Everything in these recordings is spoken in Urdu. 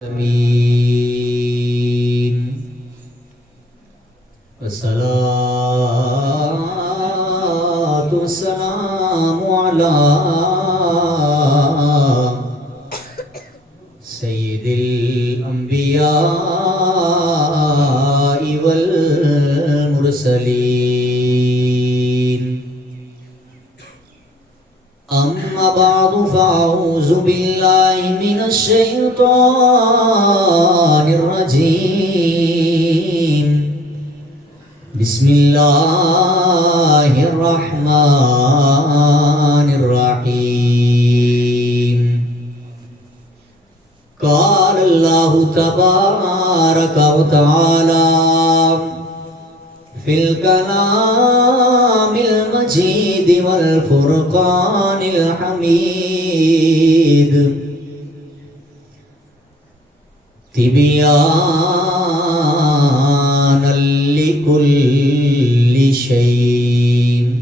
آمين والصلاة والسلام على سيد الأنبياء والمرسلين أما بعد فأعوذ بالله من الشيطان الرجيم بسم الله الرحمن الرحيم قال الله تبارك وتعالى في الكلام المجيد والفرقان الحميد تبيانا لكل شيء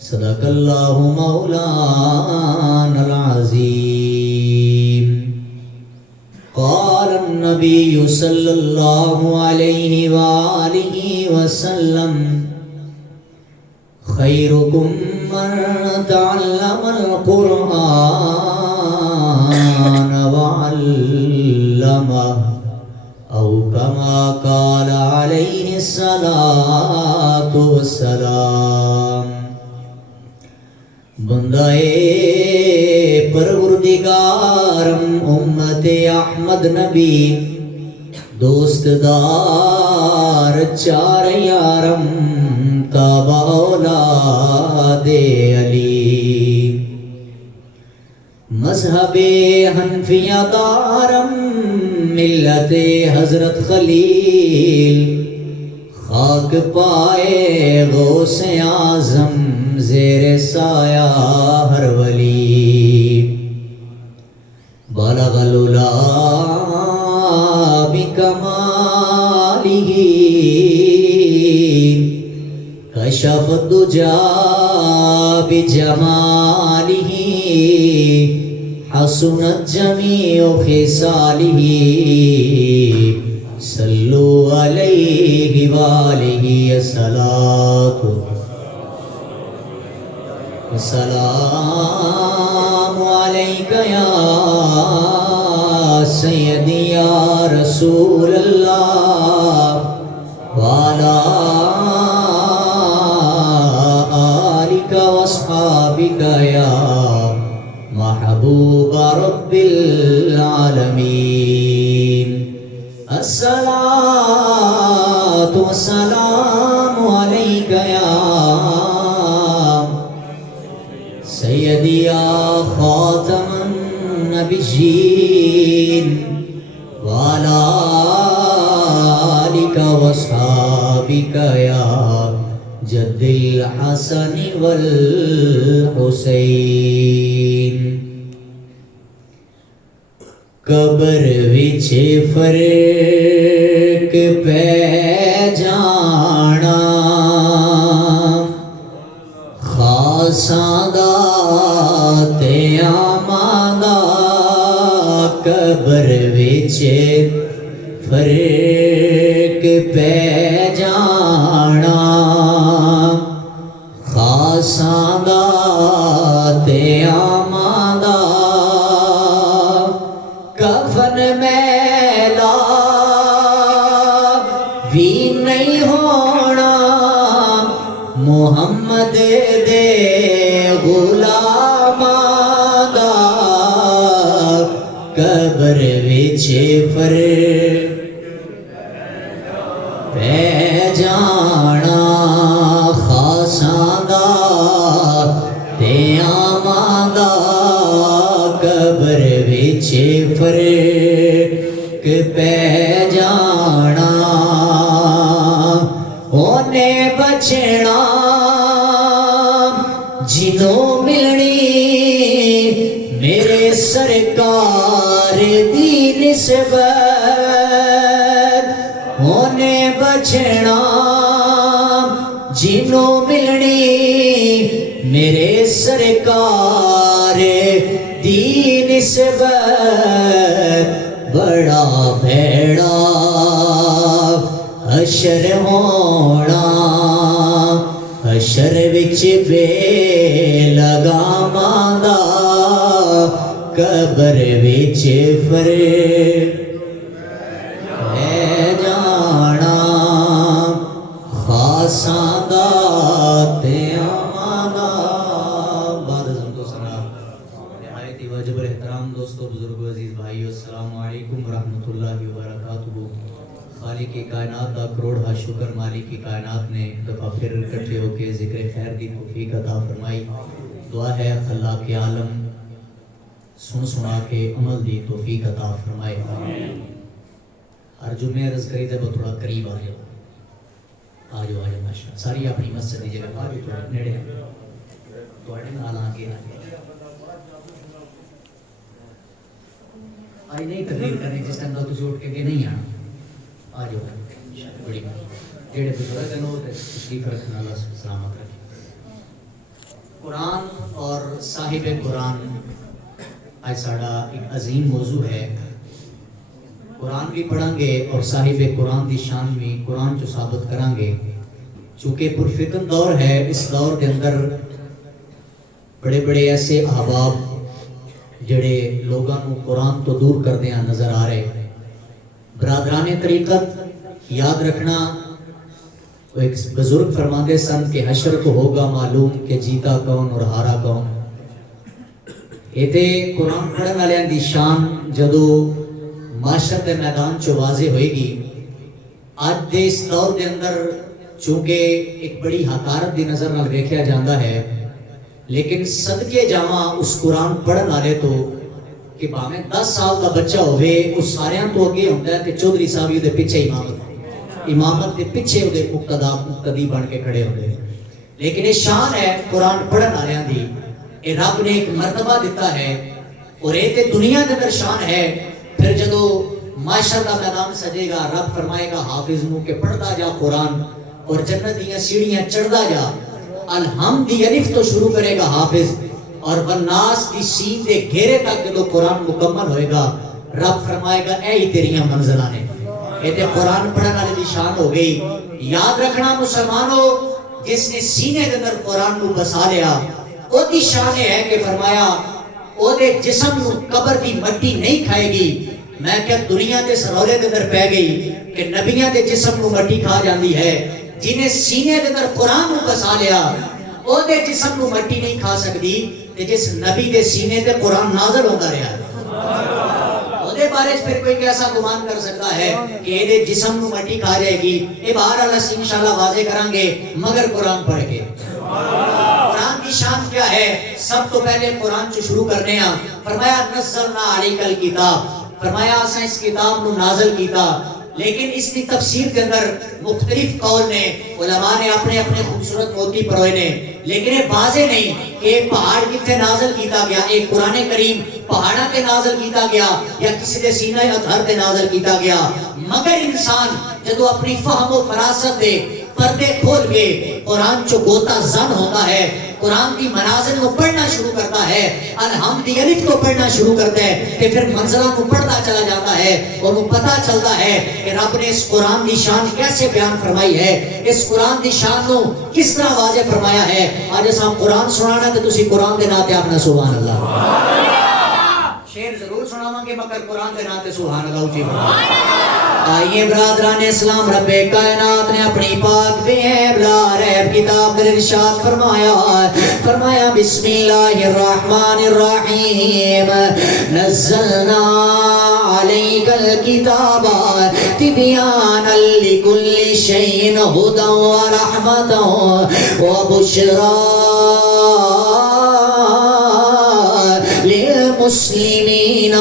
صدق الله مولانا العظيم قال النبي صلى الله عليه وآله وسلم خيركم من تعلم القرآن وعلمه أو كما قال عليه الصلاة والسلام بندائے پروردگارم امت احمد نبی دوست دار چار یارم تابع اولاد علی مذہب حنفیہ دارم ملت حضرت خلیل خاک پائے غوث اعظم زیر سایہ ہر ولی بلغ العلا بکمالہ کشف الدجا بجمالہ حسنت جمیع خصالہ صلو علیہ وآلہ الصلاۃ السلام علیک یا سیدی یا رسول اللہ وعلا آلک واصحابک یا محبوب رب العالمین الصلاۃ والسلام علیک یا سیدی یا خاتم النبیین وعلا آلک واصحابک یا جد الحسن والحسین قبر وچ فرق پہ جانا خاصاں دا تے عاماں دا قبر وچ فرق پہ جانا خاصاں دا تے عاماں دا کفن میلا بھی نہیں ہونا محمد دے غلاماں دا قبر وچ فرق پہ جانا خاصاں دا تے عاماں دا قبر وچ فرق پہ جانا اونے بچنا جنوں ملنی میرے سرکار دی نسبت اونے بچنا جنوں ملنی میرے سرکار دی نسبت بڑا بھیڑا حشر ہونا حشر وچ بے لگاماں دا قبر وچ فر جانا خاصاں دا تے آمانا بعد ازم تو سنا نہایت ہی واجب احترام دوستو بزرگو عزیز بھائیو السلام علیکم ورحمۃ اللہ وبرکاتہ خالق کائنات دا کروڑا شکر مالک کائنات نے دفعہ پھر اکٹھے ہو کے ذکر خیر دی توفیق عطا فرمائی دعا ہے خلاق عالم سن سنا کے عمل دی توفیق عطا فرمائے ہر جمعے عرض کری تے تھوڑا قریب آ جاؤ ماشاء ساری اپنی مسجد دی جگہ پا بھی تھوڑا نیڑے تھوڑے نال آ کے آج نہیں تقریر کرنی جس ٹائم تک اٹھ کے نہیں آنا آ جاؤ بڑی جڑے بزرگ ہیں وہ تشریف رکھنے والا سلامت رکھے قرآن اور صاحب قرآن آج ساڑا ایک عظیم موضوع ہے قرآن بھی پڑھیں گے اور صاحب قرآن دی شان بھی قرآن جو ثابت کریں گے چونکہ پرفتن دور ہے اس دور کے اندر بڑے بڑے ایسے احباب جڑے لوگوں کو قرآن تو دور کردے ہیں نظر آ رہے برادران طریقت یاد رکھنا وہ ایک بزرگ فرماندے سن کہ حشر کو ہوگا معلوم کہ جیتا کون اور ہارا کون یہ تے قرآن پڑھن والے دی شان جدو معاشر کے میدان چو واضح ہوئے گی آج دے اس دور کے اندر چونکہ ایک بڑی حقارت دی نظر نال دیکھا جاندہ ہے لیکن صدقے جامع اس قرآن پڑھن والے تو کہ باہمیں 10 سال کا بچہ ہوئے اس ساریاں تو اگے ہوتا ہے کہ چودھری صاحب یہ دے پیچھے امامت دے پیچھے وہ دے مقتدی بن کے کھڑے ہوئے لیکن یہ شان ہے قرآن پڑھن والے دی اے رب نے ایک مرتبہ دیتا ہے اور یہ تے دنیا کے اندر شان ہے پھر جدو معاشر کا میدان سجے گا رب فرمائے گا حافظ نو کہ پڑھتا جا قرآن اور جنت دیاں سیڑھیاں چڑھتا جا الحمد الف تو شروع کرے گا حافظ اور والناس دی سین دے گھیرے تک جدو قرآن مکمل ہوئے گا رب فرمائے گا اے ہی تیریاں منزلہ نے اے تے قرآن پڑھنے والے دی شان ہو گئی یاد رکھنا مسلمانوں جس نے سینے کے اندر قرآن کو بسا لیا وہ دی شان ہے کہ فرمایا وہ دے جسم نو قبر دی مٹی نہیں کھائے گی میں کیا دنیا دے سرولے کے اندر پہ گئی کہ نبیاں دے جسم نو مٹی کھا جاندی ہے جنہیں سینے کے اندر قرآن نو بسا لیا وہ دے جسم نو مٹی نہیں کھا سکتی کہ جس نبی دے سینے تے قرآن نازل ہوتا رہا ہے وہ دے بارے پھر کوئی کیسا گمان کر سکتا ہے کہ یہ دے جسم نو مٹی کھا جائے گی یہ باہر اللہ سے انشاءاللہ واضح کریں گے مگر قرآن پڑھ کے قرآن کی شان کیا ہے سب تو پہلے قرآن سے شروع کرنے ہیں فرمایا نزلنا علیک الکتاب فرمایا اساں اس کتاب نو نازل کیتا لیکن اس کی تفسیر کے اندر مختلف قول نے علماء نے اپنے اپنے خوبصورت موتی پروئے نے لیکن یہ واضح نہیں کہ پہاڑ کتنے نازل کیتا گیا ایک قرآن کریم پہاڑاں تے نازل کیتا گیا یا کسی دے سینہ اطہر تے نازل کیتا گیا مگر انسان جدو اپنی فہم و فراست دے پردے کھول کے قرآن چو گوتا زن ہوتا ہے قرآن کی منازل کو پڑھنا شروع کرتا ہے الحمد الف کو پڑھنا شروع کرتا ہے کہ پھر منزلہ کو پڑھتا چلا جاتا ہے اور وہ پتہ چلتا ہے کہ رب نے اس قرآن دی شان کیسے بیان فرمائی ہے اس قرآن دی شان کو کس طرح واضح فرمایا ہے آج اس ہم قرآن سنانا تو تسی قرآن دے ناتے اپنا سبحان اللہ شیر ضرور سناواں گے مگر قرآن دے ناتے سبحان اللہ اچھی آئیے برادران اسلام رب کائنات نے اپنی پاک بے بلا ریب کتاب در ارشاد فرمایا بسم اللہ الرحمن الرحیم نزلنا علیک الکتاب تبیانا لکل شیء ہدی ورحمتا وبشرا للمسلمین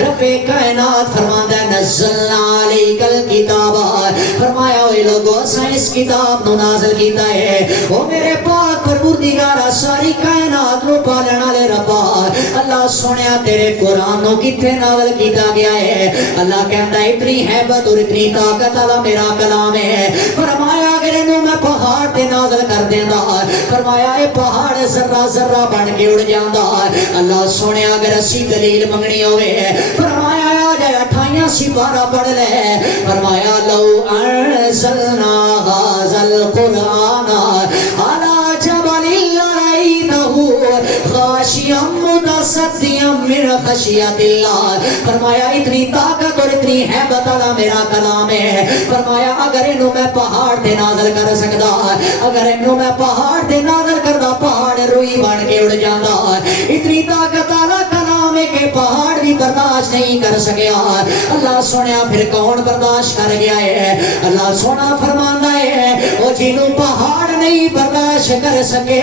رب کائنات فرماتا ہے نزلنا علیک الکتاب فرمایا اے لوگو اساں اس کتاب نو نازل کیتا ہے او میرے پاک پروردگارا ساری کائنات نو پالن والے ربا اللہ سونیا تیرے قرآن نو کتھے نازل کیتا گیا ہے اللہ کہندا اتنی ہیبت اور اتنی طاقت والا میرا کلام ہے فرمایا اگر انہوں میں پہاڑ تے نازل کر دیندا فرمایا اے پہاڑ ذرہ ذرہ بن کے اڑ جاندا اللہ سونیا اگر اسی دلیل منگنی ہوئے فرمایا آ جائے 28 پڑھیا سپارہ پڑھ لے. فرمایا لو انزلنا هذا القرآن على جبل لرأيته خاشعا متصدعا من خشیت اللہ. فرمایا اتنی طاقت اور اتنی ہیبت والا میرا کلام ہے. فرمایا اگر انہوں میں پہاڑ تے نازل کر سکدا, اگر انہوں میں پہاڑ تے نازل کردا پہاڑ روئی بن کے اڑ جاندا. اتنی طاقت والا کلام ہے کہ پہاڑ بھی برداشت نہیں کر سکیا. اللہ سنیا پھر کون برداشت کر گیا ہے؟ اللہ سونا فرماندا ہے او جنوں پہاڑ نہیں برداشت کر سکے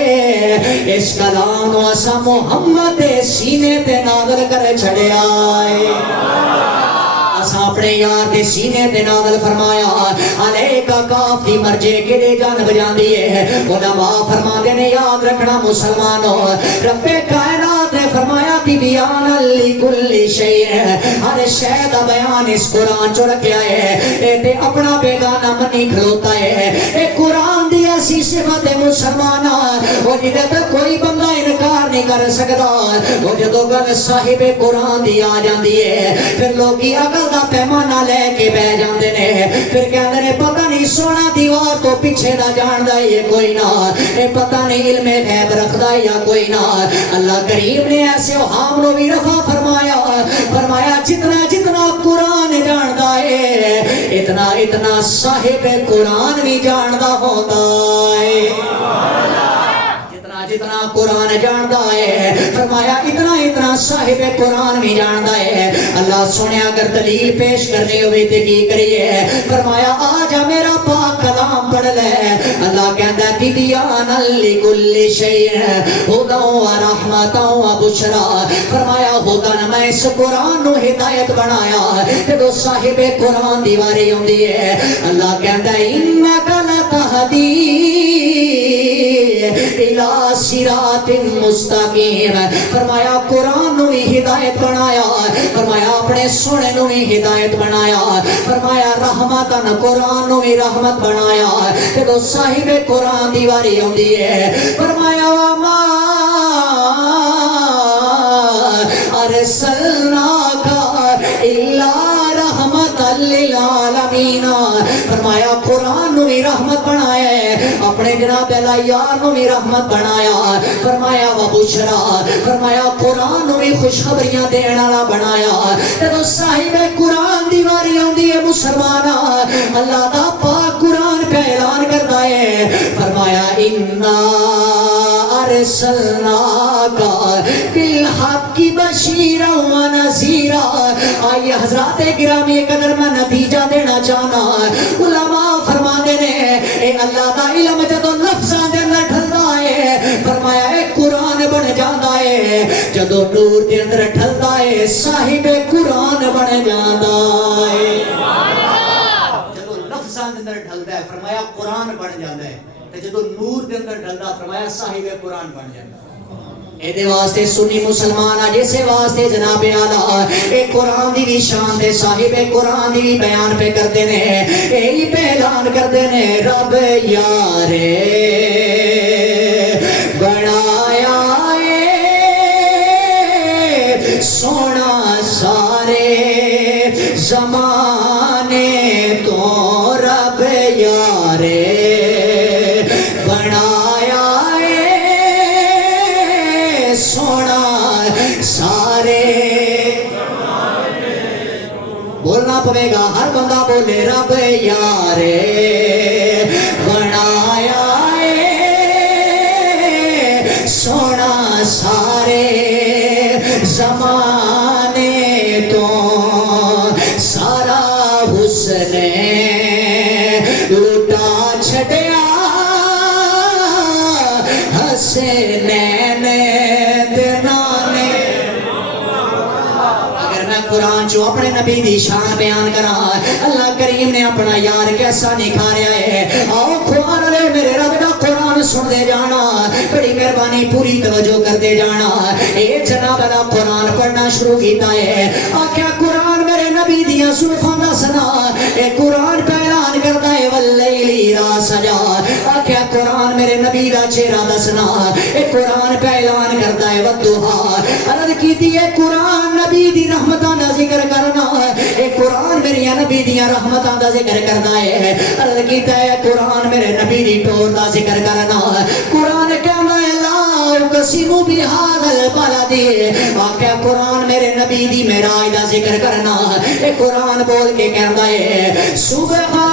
اس کلام نو اسا محمد دے سینے تے نازل کر چھڑیا ہے. اساں اپنے یار دے سینے تے نازل فرمایا. علیکا کافی مرجے کے دے جان بجاندی ہے. علماء فرماندے نے یاد رکھنا مسلمانوں, رب کائنات نے فرمایا بیان لکل شیء, ہر شے دا بیان اس قرآن چ رکھیا ہے. اے تے اپنا بیگانہ منی کھلوتا ہے. اے قرآن دی ایسی صفت ہے مسلمانہ وہ جدے تک کوئی بندہ انکار نہیں کر سکتا. وہ جدو گل صاحب قرآن دی آ جاندی ہے پھر لوگی عقل دا پیمانہ لے کے بہ جاندے نے. پھر کہندے نے پتہ نہیں سونا دیوار تو پیچھے دا جاندا ہے کوئی نہ, اے پتہ نہیں علم غیب رکھدا یا کوئی نہ. اللہ کریم نے ایسے اوہام نو بھی رفع فرمایا. فرمایا جتنا جتنا قرآن جاندا ہے اتنا اتنا صاحب قرآن بھی جاندا ہوتا ہے. جتنا قرآن جاندا ہے فرمایا اتنا اتنا صاحب قرآن بھی جاندا ہے. اللہ سونے اگر دلیل پیش کرنی ہوئی تے کی کریے؟ فرمایا آ جا میرا پاک کلام پڑھ لے. اللہ کہندا ہے بیان لکل شیء ہدی و رحمت و بشرا. فرمایا ہدن میں اس قرآن نو ہدایت بنایا. جدو صاحب قرآن دی واری ہوندی ہے اللہ کہندا ہے انک لتہدی الى صراط مستقیم. فرمایا قرآن نو بھی ہدایت بنایا. فرمایا اپنے سونے نو بھی ہدایت بنایا. فرمایا رحمتن قرآن نو بھی رحمت بنایا. جدو صاحب قرآن دی واری ہوندی ہے فرمایا وما ارسلناک الا رحمت للعالمین. فرمایا قرآن نو بھی رحمت بنایا ہے, اپنے جناب اللہ یار نو بھی رحمت بنایا. فرمایا و بشرا, فرمایا قرآن نو بھی خوشخبریاں دین والا بنایا. تے صاحب قرآن دی واری ہوندی ہے مسلمانہ اللہ دا پاک قرآن پہ اعلان کردا ہے. فرمایا انا ارسلناک بالحق بشیرا و نذیرا. آئیے حضرات گرامی قدر میں نتیجہ دینا چاہنا. علماء فرماتے نے اے اللہ دا علم جدو لفظاں دے اندر ڈھلدا ہے فرمایا اے قرآن بن جاندا ہے. جدو نور دے اندر ڈھلدا ہے صاحب قرآن بن جاندا ہے. جدو لفظاں دے اندر ڈھلدا ہے فرمایا قرآن بن جاندا ہے. تے جدو نور دے اندر ڈھلدا فرمایا صاحب قرآن بن جاندا ہے. اے دے واسطے سنی مسلمان جیسے واسطے جناب اعلیٰ اے قرآن دی بھی شان دے صاحب قرآن دی بھی بیان پہ کرتے نے. اے ہی پہ اعلان کرتے نے رب یارے بنایا اے سونا سارے زمانے تو رب یارے بنایا سونا سارے. بولنا پڑے گا ہر بندہ بولے رب یارے بنایا سونا سارے زمانے تو سارا حسن لٹا چھڑیا حسنین دنانے. اگر میں قرآن جو اپنے نبی دی شان بیان کرا اللہ کریم نے اپنا یار کیسا نکھاریا ہے. آؤ قرآن لے میرے رب دا قرآن سن دے جانا, بڑی مہربانی پوری توجہ کر دے جانا. اے جناب دا قرآن پڑھنا شروع کیتا ہے. آکھیا قرآن میرے نبی دیاں زلفاں دا سنا. اے قرآن پہ اعلان کرتا ہے واللیل اذا سجا. آکھیا قرآن میرے نبی دا شیرہ دسنا اے قرآن پہ اعلان کرتا ہے ودوہا عرض کیتی ہے قرآن نبی دی رحمتاں دا ذکر کرنا اے قرآن میری نبی دی رحمتاں دا ذکر کرنا ہے عرض کیتا ہے قرآن میرے نبی دی ٹور دا ذکر کرنا قرآن کہنا ہے لا اقسم بہذا البلد آکھیا قرآن میرے نبی دی معراج دا ذکر کرنا اے قرآن بول کے کہندا ہے سبحان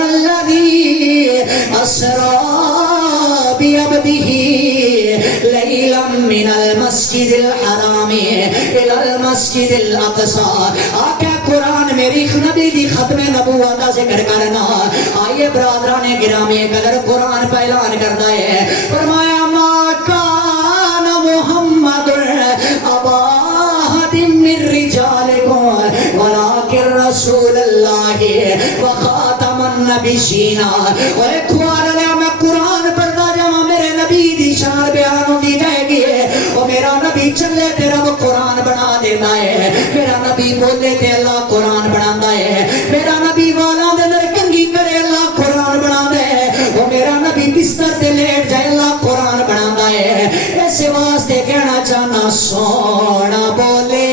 الذی اسرا بعبده ليلا من المسجد الحرام الى المسجد الاقصى آکھیا قرآن میری نبی دی ختم نبوت کا ذکر کرنا آئیے برادران گرامی قدر قرآن پہ اعلان کرتا ہے فرمایا ما کان محمد ابا احد من رجالکم ولکن رسول اللہ وخاتم النبیین اور ایک خوار لیا میں قرآن پڑھتا جاؤں میرے نبی دی شان بیان ہوتی جائے گی اور میرا نبی چلے تے رب قرآن بنا دیتا ہے میرا نبی بولے تے اللہ قرآن بنا ہے میرا نبی والا دے در کنگی کرے اللہ قرآن بنا دے وہ میرا نبی بستر تے لیٹ جائے اللہ قرآن بنا ہے ایسے واسطے کہنا چاہنا سونا بولے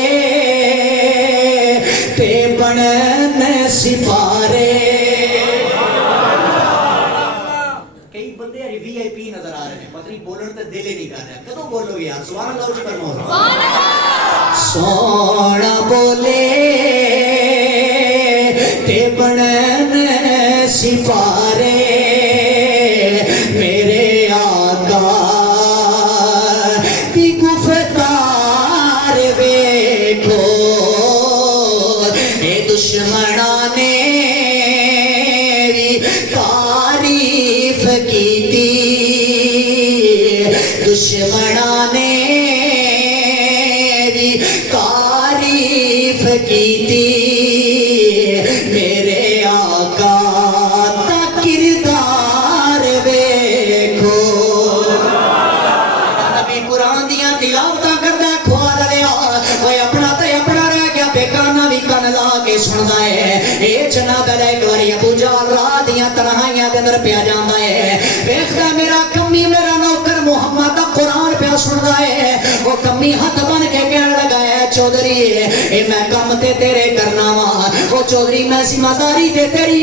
تے بنن سپارے کئی بندے وی آئی پی نظر آ رہے ہیں پتہ نہیں بولن تے دل ہی نہیں کر رہا کدوں بولو گے یار سبحان اللہ جی فرماؤ سونا بولے تے بنن سپارے میرے آقا دی گفتار ویکھو اے دشمناں نے بھی تعریف کیتی دشمناں نے بھی تعریف کیتی میرے آقا دا کردار ویکھو نبی قرآن دیاں تلاوتاں کردا کھوار لیا اوے اپنا تے اپنا رہ گیا بے کانا بھی کان لا کے سندا ہے اے جناب علی ایک واری ابو جہل رات دیاں تنہائیاں دے اندر پیا جاندا ہے ویکھدا میرا کمی میرا نوکر محمد دا قرآن پیا سندا ہے وہ کمی ہاتھ بن کے کہن لگا ہے چودھری اے میں کم تے تیرے کرنا وا او چودھری میں ذمہ داری تے تیری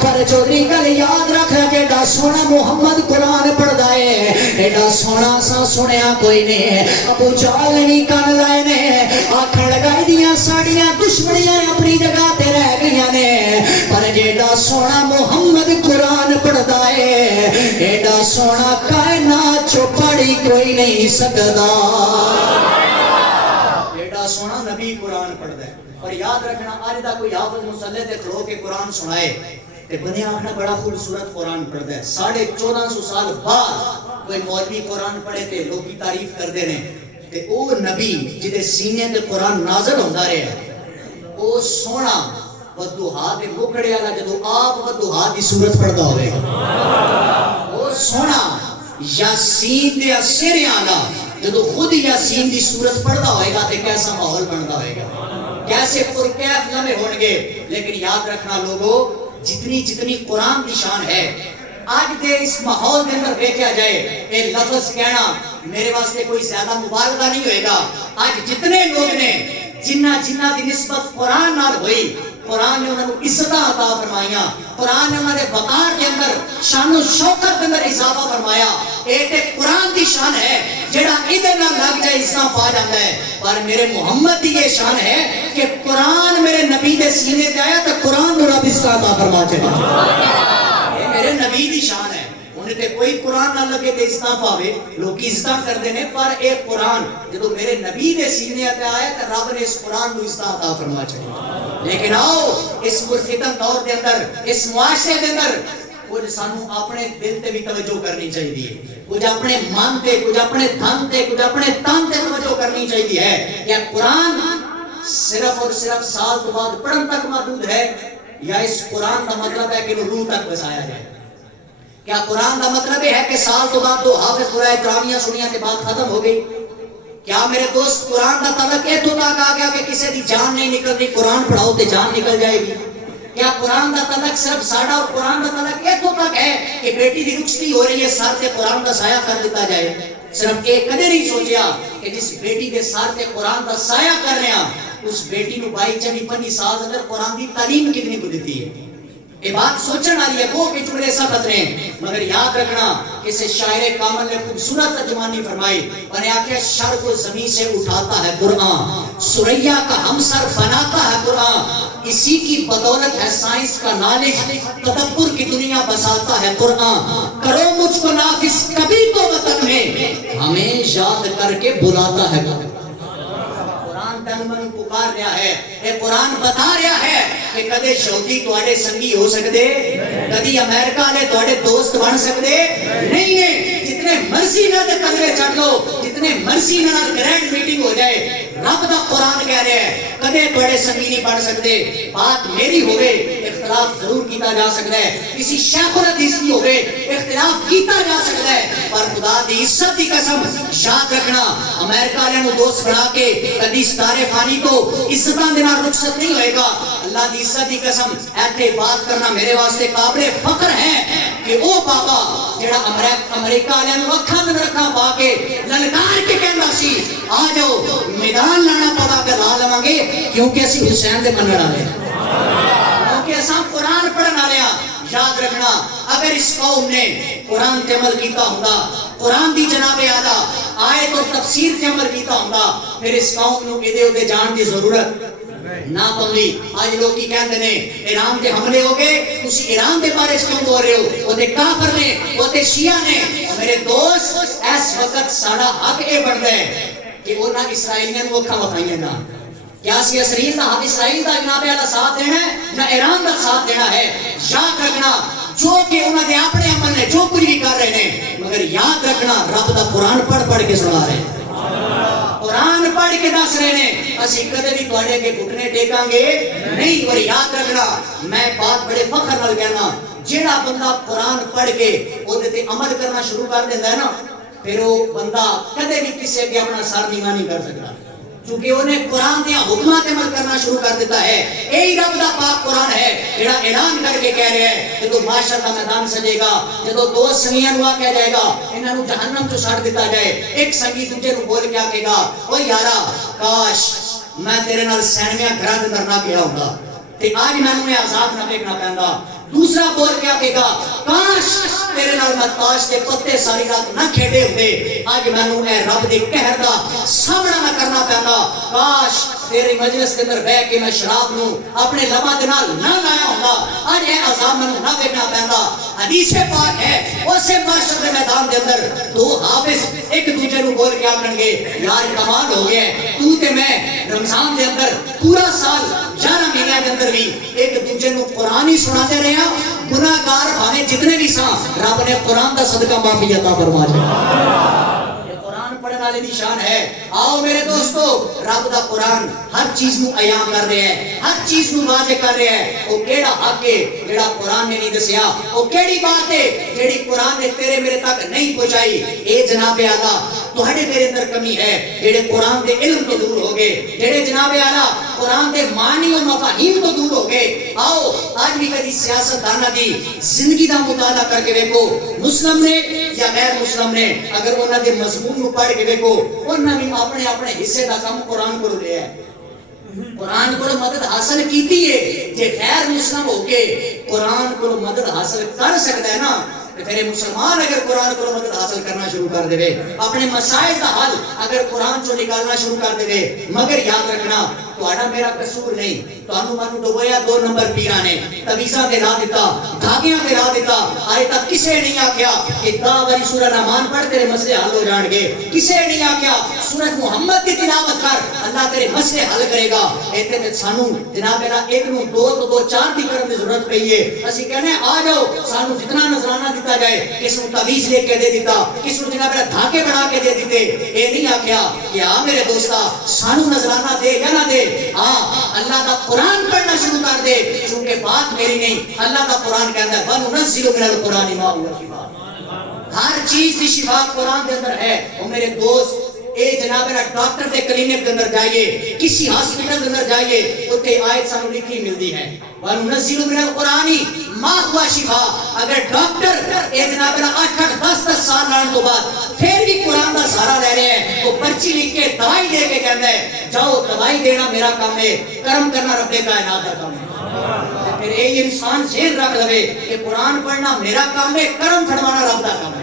پر چودھری گل یاد رکھ جیڑا سونا محمد قرآن پڑھدا ہے ایڈا سونا سا سنیا کوئی نہیں ابو جہل نے بھی کان لائے نے آکھن لگائی دیاں ساڑیاں دشمنیاں اپنی جگہ تے رہ گئیاں نے پر جیڑا سونا محمد قرآن پڑھدا ہے ایڈا سونا کائنات چو پڑھی کوئی نہیں سکدا سونا نبی قرآن پڑھتا ہے اور یاد رکھنا آج دا کوئی حافظ مصلی تے کھڑو کے قرآن سنائے تے بندے آخنا بڑا خوبصورت قرآن پڑھتا ہے 1450 سال بعد کوئی مولوی قرآن پڑھے تے لوگ کی تعریف کر دے رہے تے او نبی جدے سینے تے قرآن نازل ہوتا رہے او سونا ودوہا دے مکڑے والا جدو آپ ودوہا دی صورت پڑھتا ہوئے گا او سونا یاسین دے سرے آنا جدو خود یاسین دی صورت پڑھتا ہوئے گا تے کیسا ماحول بنتا ہوئے گا کیسے پرکیف لمحے ہونگے لیکن یاد رکھنا لوگوں جتنی قرآن دی شان ہے آج دے اس ماحول کے اندر دیکھا جائے اے لفظ کہنا میرے واسطے کوئی زیادہ مبالغہ نہیں ہوئے گا آج جتنے لوگ نے جنہ دی نسبت قرآن نال ہوئی قرآن نے انہوں نے عزتاں عطا فرمائیاں قرآن نے انہوں نے وقار کے اندر شان و شوکت کے اندر اضافہ فرمایا ایک قرآن دی شان ہے جڑا ادھر نہ لگ جائے اسلام پا جاتا ہے پر میرے محمد دی یہ شان ہے کہ قرآن میرے نبی دے سینے تے آیا تو قرآن نو رب اس کا عطا فرما چلا یہ میرے نبی دی شان ہے انہیں تے کوئی قرآن نہ لگے تے اسلام پاوے لوگ عزتاں کر دینے پر ایک قرآن جدو میرے نبی دے سینے تے آیا تو رب نے اس قرآن نو اس کا عطا فرما چلا لیکن آؤ اس مرفتن دور دے اندر اس معاشرے دے اندر کچھ سانو اپنے دل تے بھی توجہ کرنی چاہیے کچھ اپنے من تے کچھ اپنے دھن تے کچھ اپنے تن تے توجہ کرنی چاہیے ہے یا قرآن صرف اور صرف سال تو بعد پڑھن تک محدود ہے یا اس قرآن کا مطلب ہے کہ روح تک بسایا جائے کیا قرآن کا مطلب ہے کہ سال تو بعد 2 حافظ قرآن تراویاں سنیاں تے بات ختم ہو گئی کیا میرے دوست قرآن کا تعلق ایتھوں تک آ گیا کہ کسی دی جان نہیں نکل رہی قرآن پڑھاؤ تے جان نکل جائے گی کیا قرآن دا تعلق صرف ساڑا اور قرآن دا تعلق اتوں تک ہے کہ بیٹی دی رخصتی ہو رہی ہے سر تے قرآن دا سایہ کر دیتا جائے؟ صرف ایک کدے نہیں سوچیا کہ جس بیٹی دے سر تے قرآن دا سایہ کر رہے ہیں اس بیٹی نو 22-25 سال اندر قرآن دی تعلیم کتنی کو دیتی ہے؟ یہ بات سوچن والی ہے، وہ کہ جملے سخت نے، مگر یاد رکھنا اسے شاعر کامل نے خوبصورت ترجمانی فرمائی اور نے آخیا شر کو زمین سے اٹھاتا ہے قرآن، سریا کا ہمسر بناتا ہے قرآن، اسی کی بدولت ہے سائنس کا نالج، تدبر کی دنیا بساتا ہے قرآن، کرو مجھ کو نافذ کبھی تو وطن میں ہمیں یاد کر کے بلاتا ہے قرآن۔ تن من پکار رہا ہے، اے قرآن بتا رہا ہے کہ کدے یہودی تواڈے سنگی ہو سکدے، کدی امریکہ والے تواڈے دوست بن سکدے نہیں نے، جتنے مرضی نال کلے چڑھ لو، جتنے مرضی نال گرینڈ میٹنگ ہو جائے، رب دا قرآن کہہ رہا ہے کدے تواڈے سنگی نہیں بن سکدے۔ بات میری ہوئے اختلاف ضرور کیتا جا سکتا ہے، کسی شیخ الحدیث کی ہوئے اختلاف کیتا جا سکتا ہے، پر خدا دی عزت دی قسم یاد رکھنا امریکہ والے نو دوست بنا کے کدی ستارے فانی تو عزتاں دے نال رخصت نہیں ہوئے گا۔ اللہ دی عزت دی قسم ایتھے بات کرنا میرے واسطے قابل فخر ہے کہ او بابا جڑا امریکہ والے نو اکھاں تے رکھاں پا کے للکار کے کہندا سی آ جاؤ میدان لانا پتا کر لا لواں گے کیونکہ اسی حسین دے منن والے ہیں، کیونکہ اساں قرآن پڑھن والے ہاں۔ یاد رکھنا اگر اس قوم نے قرآن تے عمل کیتا ہوندا، قرآن دی جناب اعلیٰ آیت اور تفسیر تے عمل کیتا ہوندا، پھر اس قوم نو ادے ادے جان دی ضرورت نہ پوندی۔ آج لوگ کی کہندے نے ایران دے حملے ہو گئے، تسی ایران دے بارے کیوں بول رہے ہو؟ وہ تے کافر نے، وہ تے شیعہ نے۔ میرے دوست اس وقت ساڑا حق اے بڑھدا ہے کہ وہ نہ اسرائیلیاں نو اکھاں وکھائیاں نہ، کیا اسرائیل دا اسرائیل دا جناب اعلیٰ ساتھ دینا ہے یا ایران دا ساتھ دینا ہے؟ یاد رکھنا جو کہ انہوں نے اپنے عمل نے جو کچھ بھی کر رہے ہیں، مگر یاد رکھنا رب دا قرآن پڑھ کے سنا رہے ہیں، قرآن پڑھ کے دس رہے ہیں، اسی کدے بھی تواڈے کے گھٹنے ٹیکاں گے نہیں۔ اور یاد رکھنا میں بات بڑے فخر نال کہنا، جیڑا بندہ قرآن پڑھ کے اودے تے عمل کرنا شروع کر دیندا ہے نا، پھر وہ بندہ کدے بھی کسی اگے اپنا سر نیواں نہیں کر سکتا، کیونکہ انہیں قرآن دیا حکمات عمل کرنا شروع کر دیتا ہے۔ یہی رب دا پاک قرآن ہے جڑا اعلان کر کے کہہ رہے ہیں جدو معاشر کا میدان سجے گا، جدو دو سنگیاں نو کہہ جائے گا انہاں نو جہنم چ سٹ دیتا جائے، ایک سنگی دوجے نو بول کے آکے گا او یارا کاش میں تیرے نال سینویاں گھراں دے اندر نہ گیا ہوندا تے آج مینوں یہ عذاب نہ دیکھنا پیندا۔ دوسرا بول کے آکے گا کاش تیرے نال میں تاش کے پتے ساری رات نہ کھیڈے ہوندے، آج مینوں اے رب دے قہر دا سامنا نہ کرنا پیندا۔ کاش تیری مجلس کے اندر بیٹھ کے میں شراب نو اپنے لباں دے نال نہ لایا ہوندا، آج اے عذاب مینوں نہ دیکھنا پیندا۔ حدیث پاک ہے اسے معاشر دے میدان دے اندر دو حافظ ایک دوجے نو بول کے آکھن گے یار کمال ہو گیا ہے، تو تے میں رمضان دے اندر پورا سال 11 مہینے دے اندر بھی ایک دوجے نو قرآن ہی سناتے رہے ہیں، گناہگار بھاوے جتنے بھی ساں رب نے قرآن دا صدقہ معافی عطا فرما دیا۔ یہ قرآن پڑھنے والے دی شان ہے۔ آؤ میرے دوستو رب دا قرآن ہر چیز نو عیاں کر رہے ہیں، ہر چیز نو واضح کر رہے ہیں۔ وہ کیڑا حق ہے جڑا قرآن نے نہیں دسیا، وہ کیڑی بات ہے جڑی قرآن نے تیرے میرے تک نہیں پہنچائی؟ اے جناب اعلیٰ تہاڈے میرے اندر کمی ہے، جڑے قرآن دے علم تو دور ہو گئے، جڑے جناب اعلیٰ قرآن دے معنی و مفاہیم تو دور ہو گئے۔ آؤ آج بھی کدی سیاست دانا دی زندگی دا مطالعہ کر کے دیکھو، مسلم نے یا غیر مسلم نے، اگر انہاں دے مضمون نو پڑھ کے دیکھو، انہاں بھی اپنے اپنے حصے دا کام قرآن کو لیا ہے، قرآن کو مدد حاصل کیتی ہے۔ جے غیر مسلم ہو کے قرآن کو مدد حاصل کر سکتا ہے نا، پھر مسلمان اگر قرآن کو مدد حاصل کرنا شروع کر دے، اپنے مسائل کا حل اگر قرآن چو نکالنا شروع کر دے، مگر یاد رکھنا تہاڈا میرا قصور نہیں، تانوں مانوں ڈبویا 2 نمبر پیراں نے، تویزاں تے لا دیتا، دھاگیاں تے لا دیتا، آج تک کسے نہیں آکھیا کہ 10 واری سورہ رحمان پڑھ تیرے مسئلے حل ہو جان گے، کسے نہیں آکھیا سورۃ محمد کی تلاوت کر اللہ تیرے مسئلے حل کرے گا۔ ایتھے تے سانوں جناب میرا ایک نو 2 تو 2 4 دی کرن دی ضرورت پئی ہے۔ اسی کہنے آ جاؤ سانوں جتنا نذرانہ دیتا جائے، کس نو تویز لے کے دے دیتا، کس نو جناب میرا دھاگے بنا کے دے دیتے، اے نہیں آکھیا کہ آ میرے دوستا سانوں نذرانہ دے یا نہ دے، اللہ دا قرآن پڑھنا شروع کر دے، چونکہ بات میری نہیں، اللہ دا قرآن کہتا ہے وَنُنَزِّلُ مِنَ الْقُرْآنِ مَا هُوَ شِفَاءٌ، ہر چیز کی شفا قرآن دے اندر ہے۔ اور میرے دوست اے جناب ڈاکٹر دے کلینک کے اندر جائیے, کسی ہاسپٹل کے اندر جائیے, اتنے آیت سانو لکھی ملتی ہے وَنُنَزِّلُ مِنَ الْقُرْآنِ مَا هُوَ شِفَاء. اگر ڈاکٹر اے جناب 8-10 سال لڑن تو بعد پھر بھی قرآن کا سہارا لے رہے ہیں, وہ پرچی لکھ کے دوائی دے کے کہتا ہے جاؤ دوائی دینا میرا کام ہے, کرم کرنا رب کائنات کا کام ہے. پھر اے انسان ذہن رکھ لے کہ قرآن پڑھنا میرا کام ہے, کرم فرمانا رب کا کام ہے.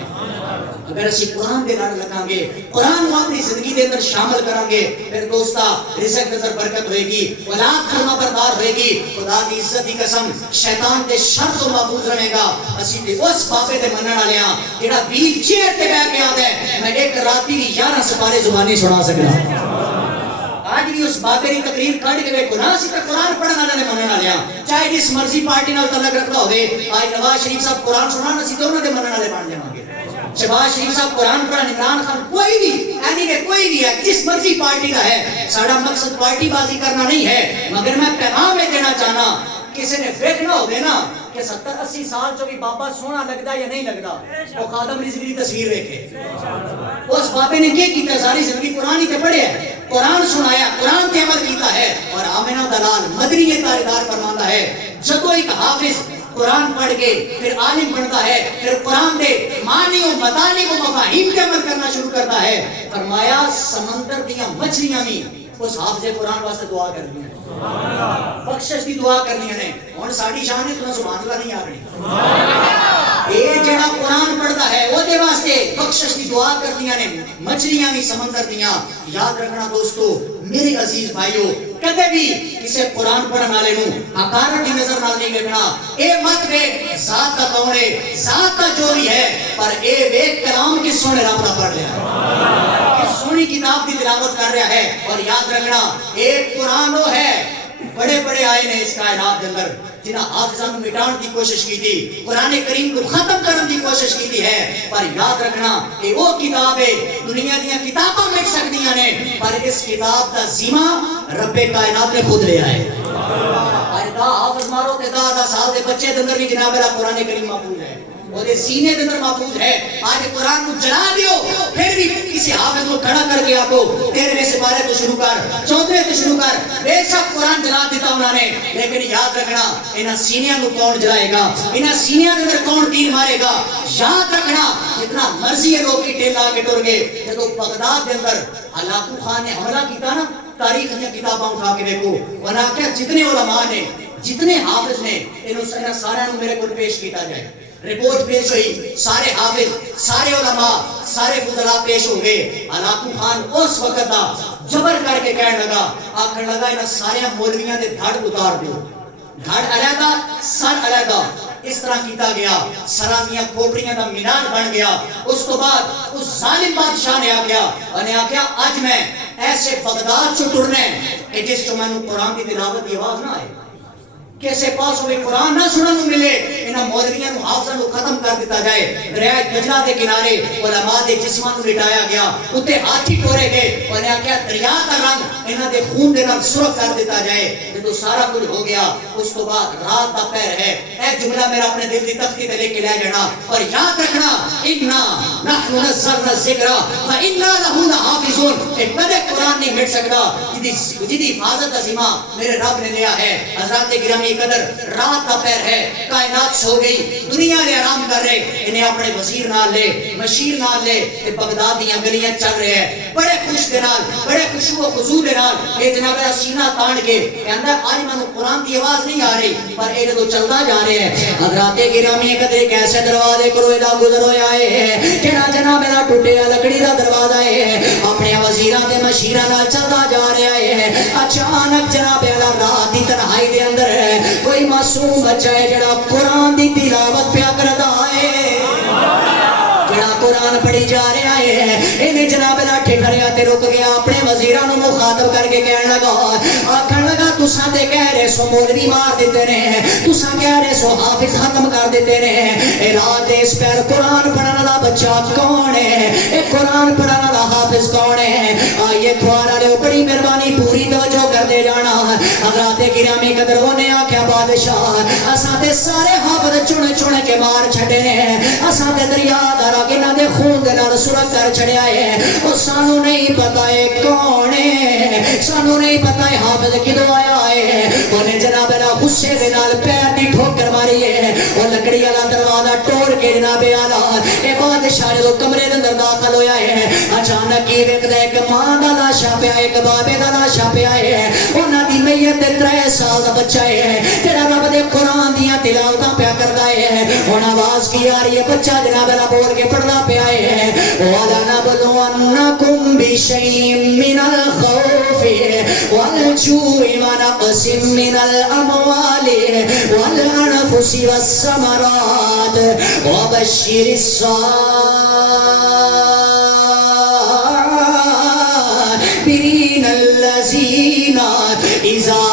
اگر اسی قرآن دے لڑ لگاں گے, قرآن کو اپنی زندگی دے اندر شامل کریں گے, پھر دوستا رزق نظر برکت ہوئے گی, اولاد کلمہ بردار ہوئے گی, خدا دی عزت دی قسم شیطان دے شر تو محفوظ رہے گا. اسی تے اس بابے دے منن والے ہاں جڑا ویل چیئر تے بیٹھ کے آندا ہے میں ایک راتی دی 11 سپارے زبانی سنا سکدا. آج بھی اس بابے دی تقریر کھڑ کے ویکھو نا, اسی تے قرآن پڑھن والے نے منن والے ہاں, چاہے جس مرضی پارٹی نال تعلق رکھدا ہوے. آج نواز شریف صاحب قرآن سنان, اسی تے انہاں دے منن والے بن جاواں گے. شہباز شریف صاحب قرآن پڑھن, عمران خان کوئی بھی اینی وے کوئی بھی ہے, جس مرضی پارٹی کا ہے, ساڑا مقصد پارٹی بازی کرنا نہیں ہے. مگر میں پیغام میں دینا چاہنا, کسی نے ویکھنا ہوگے نا کہ 70-80 سال جو بھی بابا سونا لگتا یا نہیں لگتا, وہ خادم رضوی کی تصویر دیکھے. اس بابے نے کیا کیتا, ساری زندگی قرآن ہی تے پڑھے ہے, قرآن سنایا, قرآن تے عمل کیتا ہے. اور آمنہ دلال مدنی یہ تاریدار فرماتا ہے جدو ایک حافظ قرآن پڑھ کے پھر عالم بنتا ہے, پھر قرآن دے معنی و مطالب و مفاہیم کے عمل کرنا شروع کرتا ہے, فرمایا سمندر دیاں مچھلیاں بھی اس حافظ قرآن واسطے دعا کرنی ہے, بخشش دی دعا کرنی ہے. اور ساڑی شان ہے تو سبحان اللہ نہیں آگنی, اے جڑا قرآن پڑھتا ہے وہ دے واسطے بخشش دی دعا کرنی ہے. مچھلیاں بھی سمندر دیاں. یاد رکھنا دوستو میرے عزیز بھائیو, کدے بھی کسے قرآن پڑھن والے نو حقارت دی نظر نال نہیں دیکھنا. اے مت وے ذات کا کون ہے, ذات کا جو بھی ہے, پر اے وے کلام کس سونے رب دا پڑھ رہا ہے, کس سونی کتاب دی تلاوت کر رہا ہے. اور یاد رکھنا اے قرآن وہ ہے, بڑے بڑے آئے نے اس کائنات کے اندر جنہاں حافظان مٹان کی کوشش کی تھی, قرآن کریم کو ختم کرنے کی کوشش کی تھی ہے. پر یاد رکھنا کہ وہ کتاب ہے دنیا دیا کتاباں مٹ سکتیاں نے, پر اس کتاب کا ذمہ رب کائنات نے خود لیا ہے. دا حافظ مارو تے دا سال دے بچے دے اندر بھی جناب اللہ قرآن کریم محفوظ ہے, وہ دے سینے دے اندر محفوظ ہے. آج قرآن کو جلا دیو, پھر بھی کسی حافظ کو کھڑا کر کے آکو 13ویں سپارے تو شروع کر, 14ویں تو شروع کر, بے شک قرآن جلا دیتا انہوں نے. لیکن یاد رکھنا انہاں سینیاں کو کون جلائے گا, انہاں سینیاں کے اندر کون تیر مارے گا. یاد رکھنا جتنا مرضی ہے لوگ کی ٹیل آ کے ٹر گئے, جدو بغداد کے اندر ہلاکو خان نے حملہ کیتا نا, تاریخ دیا کتاباں اٹھا کے دیکھو, ورنہ کیا جتنے علماء نے, جتنے حافظ نے, انہوں سارے میرے کو پیش کیتا جائے. رپورٹ پیش ہوئی, سارے حافظ, سارے علماء, سارے فضلاء پیش ہو گئے. ہلاکو خان اس وقت دا جبر کر کے کہنے لگا, آکھر لگا انہاں سارے مولویاں دے دھڑ اتار دیو, دھڑ علیحدہ سر علیحدہ. اس طرح کیتا گیا, سرامیاں کھوپڑیاں دا مینار بن گیا. اس تو بعد اس ظالم بادشاہ نے آ گیا اور نے آکھیا آج میں ایسے بغداد چو ٹرنے کہ جس چو میں نے قرآن کی تلاوت کی آواز نہ آئے, کیسے پاس ہوئے قرآن نہ سنن کو ملے, انہاں مولویاں نو حافظاں کو ختم کر دیتا جائے. دریائے دجلہ دے کنارے علماء دے جسماں نو لٹایا گیا, اتے ہاتھی ٹورے گئے, اور نے کیا دریا کا رنگ انہاں دے خون دے نال سرخ کر دیتا جائے. جب سارا کچھ ہو گیا, اس تو بعد رات دا پہر ہے. اے جملہ میرا اپنے دل دی تختی تے لے کے لے جانا, اور یاد رکھنا انا نحن نزلنا الذکر فانا له لحافظون. ایک کدے قرآن نہیں مٹ سکتا جدی حفاظت کا ذمہ میرے رب نے لیا ہے. حضرات گرامی قدر, رات کا پہر ہے, کائنات سو گئی, دنیا لے آرام کر رہے, انہیں اپنے وزیر نال لے, مشیر نال لے, بغداد دیاں گلیاں چل رہے ہیں بڑے خوش دے نال, بڑے خوشو و خضوع دے نال. اے جناب میرا سینہ تان کے کہندا آج میں قرآن کی آواز نہیں آ رہی, پر اے جو چلتا جا رہے ہیں. حضرات گرامی قدر کیسے دروازے کرو دا گزر ہویا ہے, جڑا جناب میرا ٹوٹیا لکڑی دا دروازہ ہے, اپنے وزیراں تے مشیراں نال چلتا جا رہا ہے. اچانک جناب اللہ رات دی تنہائی دے اندر کوئی معصوم بچہ ہے جڑا قرآن دی تلاوت پیا کردا ہے, جڑا قرآن پڑھی جا رہا ہے. انہیں جناب لاٹھے کھڑیا تے رک گیا, اپنے وزیراں نو مخاطب کر کے کہنے لگا, آکھن لگا تساں تے کہہ رہے سو مولوی مار دیتے نے, تساں کہہ رہے سو حافظ ختم کر دیتے نے, اے رات دے اس پیر قرآن پڑھن والا بچہ کون ہے, اے قرآن پڑھن والا حافظ کون ہے؟ آئیے کھوار والے بڑی مہربانی پوری توجہ کر دے جانا. حضرات گرامی قدر انہیں آکھیا بادشاہ اساں دے سارے حافظ چن چن کے مار چھڑے نے اساں دے دریا دا رگ انہاں دے خون دے نال سرخ کر چھڑیا ہے او سانو نہیں پتہ ہے کون ہے سانو نہیں پتہ ہے حافظ کدوں آیا ہے انہیں جناب اللہ غصے دے نال پیر دی ٹھوکر ماری ہے وہ لکڑی والا دروازہ توڑ کے جناب اللہ اے بادشاہ جو کمرے دے اندر داخل ہویا ہے اچانک ہی ویکھدا ہے کہ ماں دا لاشا پیا ہے ایک بابے دا لاشا پیا ہے انہاں دی میت تے 3 سال دا بچہ ہے تیرا رب دے قرآن دیاں تلاوتاں پیا کردا ہے ہن آواز کی آ رہی ہے بچہ جناب اللہ بول کے پڑھدا پیا ہے وَلَنَبْلُوَنَّكُمْ بِشَيْءٍ مِّنَ الْخَوْفِ وَالْجُوعِ وَنَقْصٍ مِّنَ الْأَمْوَالِ وَالْأَنفُسِ وَالثَّمَرَاتِ وَبَشِّرِ الصَّابِرِينَ الَّذِينَ إِذَا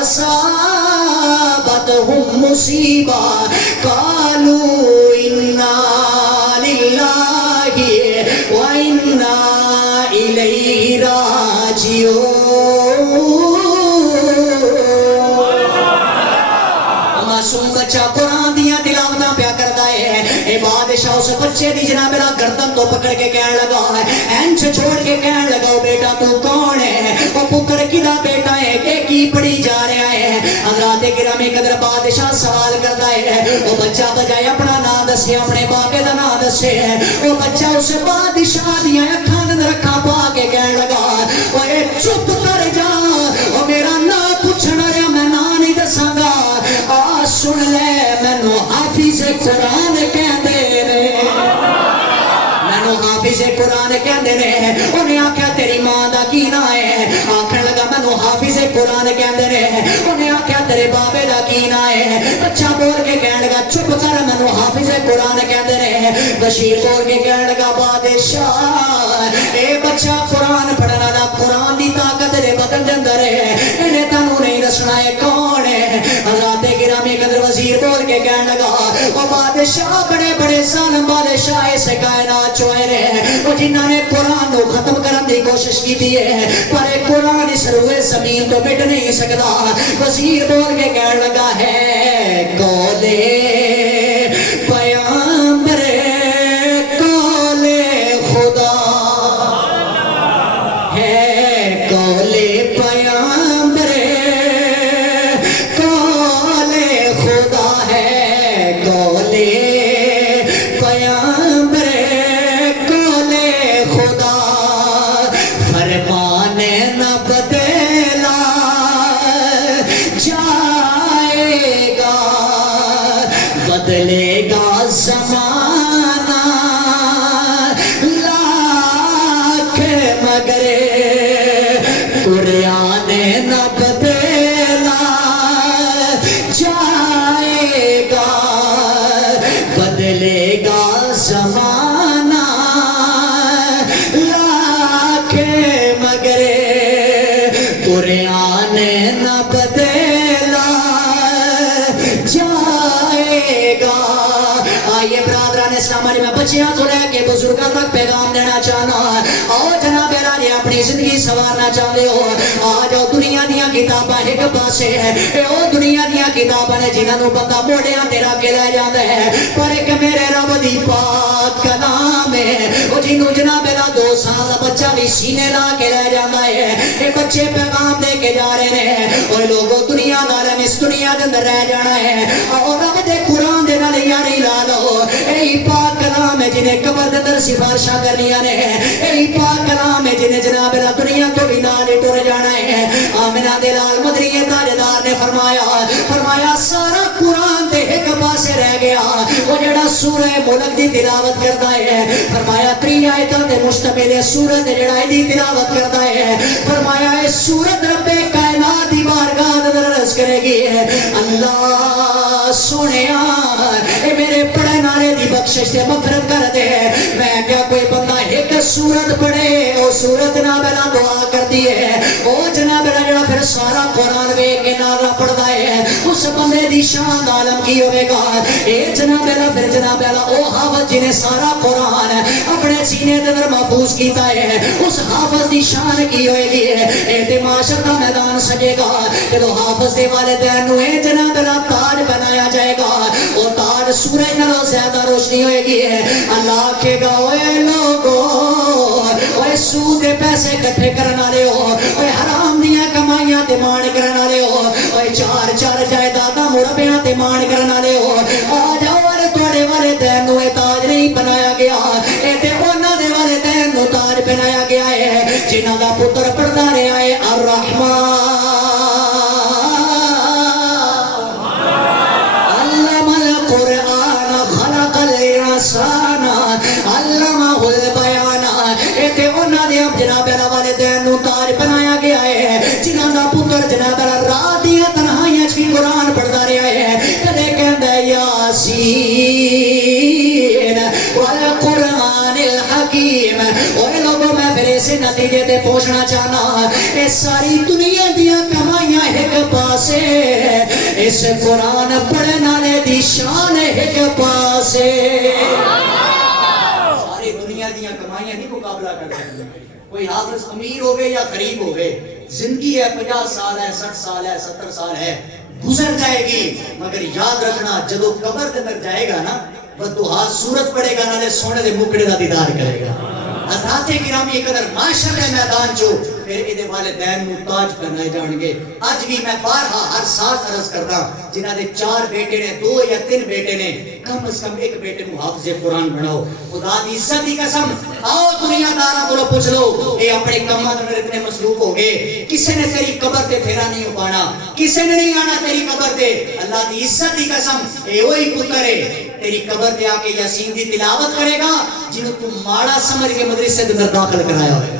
أَصَابَتْهُمْ مُصِيبَةٌ قَالُوا إِنَّا لِلَّهِ وَإِنَّا إِلَيْهِ راجعون معصوم بچہ قرآن دیاں تلاوتاں پیا کرتا ہے اے بادشاہ اس بچے دی جناب اللہ گردن تو پکڑ کے کہنے لگا ہے اینچ چھوڑ کے کہنے لگا بیٹا تو کون ہے وہ پکڑ کدا بیٹا ہے کہ کی پڑھی جا رہا ہے حضرات گرامی قدر بادشاہ سوال کرتا ہے وہ بچہ بجائے اپنا نام دسے اپنے بابے دا نام دسے وہ بچہ اس بادشاہ دیاں اکھاں دے رکھا پا کے کہنے لگا اوے چپ کر جا وہ میرا نام پوچھنا رہا میں نام نہیں دساں گا آ سن لے مینوں حافظ قرآن کہندے نے مینوں حافظ قرآن کہندے نے انہیں آکھیا تیری ماں دا کی نام ہے آکھن لگا مینوں حافظ قرآن کہندے نے انہیں آکھیا تیرے بابے دا کی نام ہے بچہ بول کے کہنے لگا چپ کر مینوں حافظ قرآن کہندے نے بشیر بول کے کہنے لگا بادشاہ اے بچہ قرآن پڑھنا دا قرآن دی طاقت دے بدن دے اندر ہے انہیں تانوں نہیں دسنا ہے کون ہے حضرات گرامی قدر وزیر بول کے کہنے لگا وہ بادشاہ بڑے بڑے ظالم بادشاہ سے کائنات چوئے نے وہ جنہاں نے قرآن کو ختم کرنے دی کوشش کی دی ہے پر ایک قرآن اس روئے زمین تو مٹ نہیں سکتا وزیر بول کے کہنے لگا ہے کولے پیامبر کولے خدا ہے کولے پیامبر کولے خدا ہے کولے پیامبر کولے خدا فرمان نہ بدلا جائے گا بدلے گا زمانہ لاکھ مگر قرآن نہ بدلا جائے گا بدلے گا زمانہ لاکھ مگر قرآن نہ بدلا جائے گا آئیے برادران اسلام میں بچیاں تو لے کے بزرگاں تک پیغام دینا چاہنا آؤ جناب اللہ اپنی زندگی سوارنا چاہتے ہو آ جاؤ دنیا دیاں کتاباں ایک پاسے ہے اے او دنیا دیاں کتاباں نے جنہاں نو بندہ موڑیاں تیرا کے لے جاندا ہے پر ایک میرے رب دی پاک کلام ہے او جنوں جناب اللہ 2 سال دا بچہ بھی سینے لا کے لے جاندا ہے اے بچے پیغام دے کے جا رہے ہیں اور لوگوں دنیا نال اس دنیا دے اندر رہ جانا ہے اور رب دے قرآن دے نال یاری لا لو اے پاک کلام ہے جنہیں قبر دے اندر سفارشاں کرنیاں نے اے پاک کلام ہے جنہیں جناب اللہ دنیا تو بھی نال ٹر جانا ہے آمنہ دے لال مدری تاجدار نے فرمایا سارا قرآن دے ایک پاسے رہ گیا وہ جڑا سورہ ملک دی تلاوت کرتا ہے فرمایا 3 آیتاں دے مشتمل سورت جڑا دی تلاوت کرتا ہے فرمایا اس سورت رب کائنات دی بارگاہ اندر عرض کرے گی اللہ سونیا اے میرے پڑھنے والے دی بخشش تے مغفرت کر دے میں کیا کوئی بندہ ایک سورت پڑھے او سورت نہ بلا دعا کرتی ہے او جناب اللہ جڑا پھر سارا قرآن ویکھ کے نال پڑھدا ہے اس بندے دی دی شان عالم کی ہوئے گا. اے جناب اللہ پھر جناب اللہ او حافظ جنہیں سارا قرآن اپنے سینے دے اندر محفوظ کیتا ہے, اس حافظ دی شان کی ہوئے گی. اے معاشر کا میدان سجے گا جدو حافظ دے والدین نو اے جناب اللہ تاج بنایا جائے گا. وہ تاج سورج نالوں زیادہ روشنی ہوئے گی. اللہ کہے گا اے لوگو اے سود دے پیسے کٹھے کرن والے ہو, اے حرام دیاں کمائیاں تے مان کرن والے ہو, اے چار چار جائیداداں مربیاں تے مان کرن والے ہو, آ جاؤ اور تواڈے والدین نو اے تاج نہیں بنایا گیا, اے تے انہاں دے والدین نو تاج بنایا گیا ہے جنہاں دا پتر پڑھدا رہیا ہے الرحمن علم القرآن خلق الانسان علمہ البیان. اے تے انہاں دے جناب اللہ والدین نو تاج بنایا گیا ہے جنہاں دا پتر جناب اللہ رات دیاں تنہائیاں وچ قرآن پڑھدا رہیا ہے, کدے کہندا یاسین والقرآن الحکیم. اوے لوگوں میں پھر اسے نتیجے تے پہنچنا چاہنا, اے ساری دنیا دیاں کمائیاں ایک پاسے, اس قرآن پڑھن والے دی شان ایک پاسے. ساری دنیا دیاں کمائیاں نہیں مقابلہ کر سکتی. کوئی حافظ امیر ہوگے یا غریب ہوگے, زندگی ہے 50 سال ہے 60 سال ہے 70 سال ہے, گزر جائے گی, مگر یاد رکھنا جدو قبر کے اندر جائے گا نا بدوہا سورت پڑے گا نالے سونے دے مکڑے دا دیدار کرے گا. حضرات گرامی ایک قدر معاشر ہے میدان جو پھر ایدے والدین نو تاج پہنائے جان گے. اج بھی میں بارہا ہر سال عرض کرتا جنہاں دے 4 بیٹے نے 2 یا 3 بیٹے نے کم از کم ایک بیٹے کو حافظ قرآن بناؤ. خدا دی عزت دی قسم آؤ دنیا داراں کو پوچھ لو, اے اپنے کماں دے اتنے مصروف ہو گئے, کسی نے تیری قبر تے پھیرا نہیں ہو پانا, کسی نے نہیں آنا تیری قبر تے. اللہ دی عزت دی قسم اے وہی پتر ہے تیری قبر تے آ کے یاسین دی تلاوت کرے گا جنہوں تم ماڑا سمجھ کے مدرسے کے اندر داخل کرایا ہوئے گا.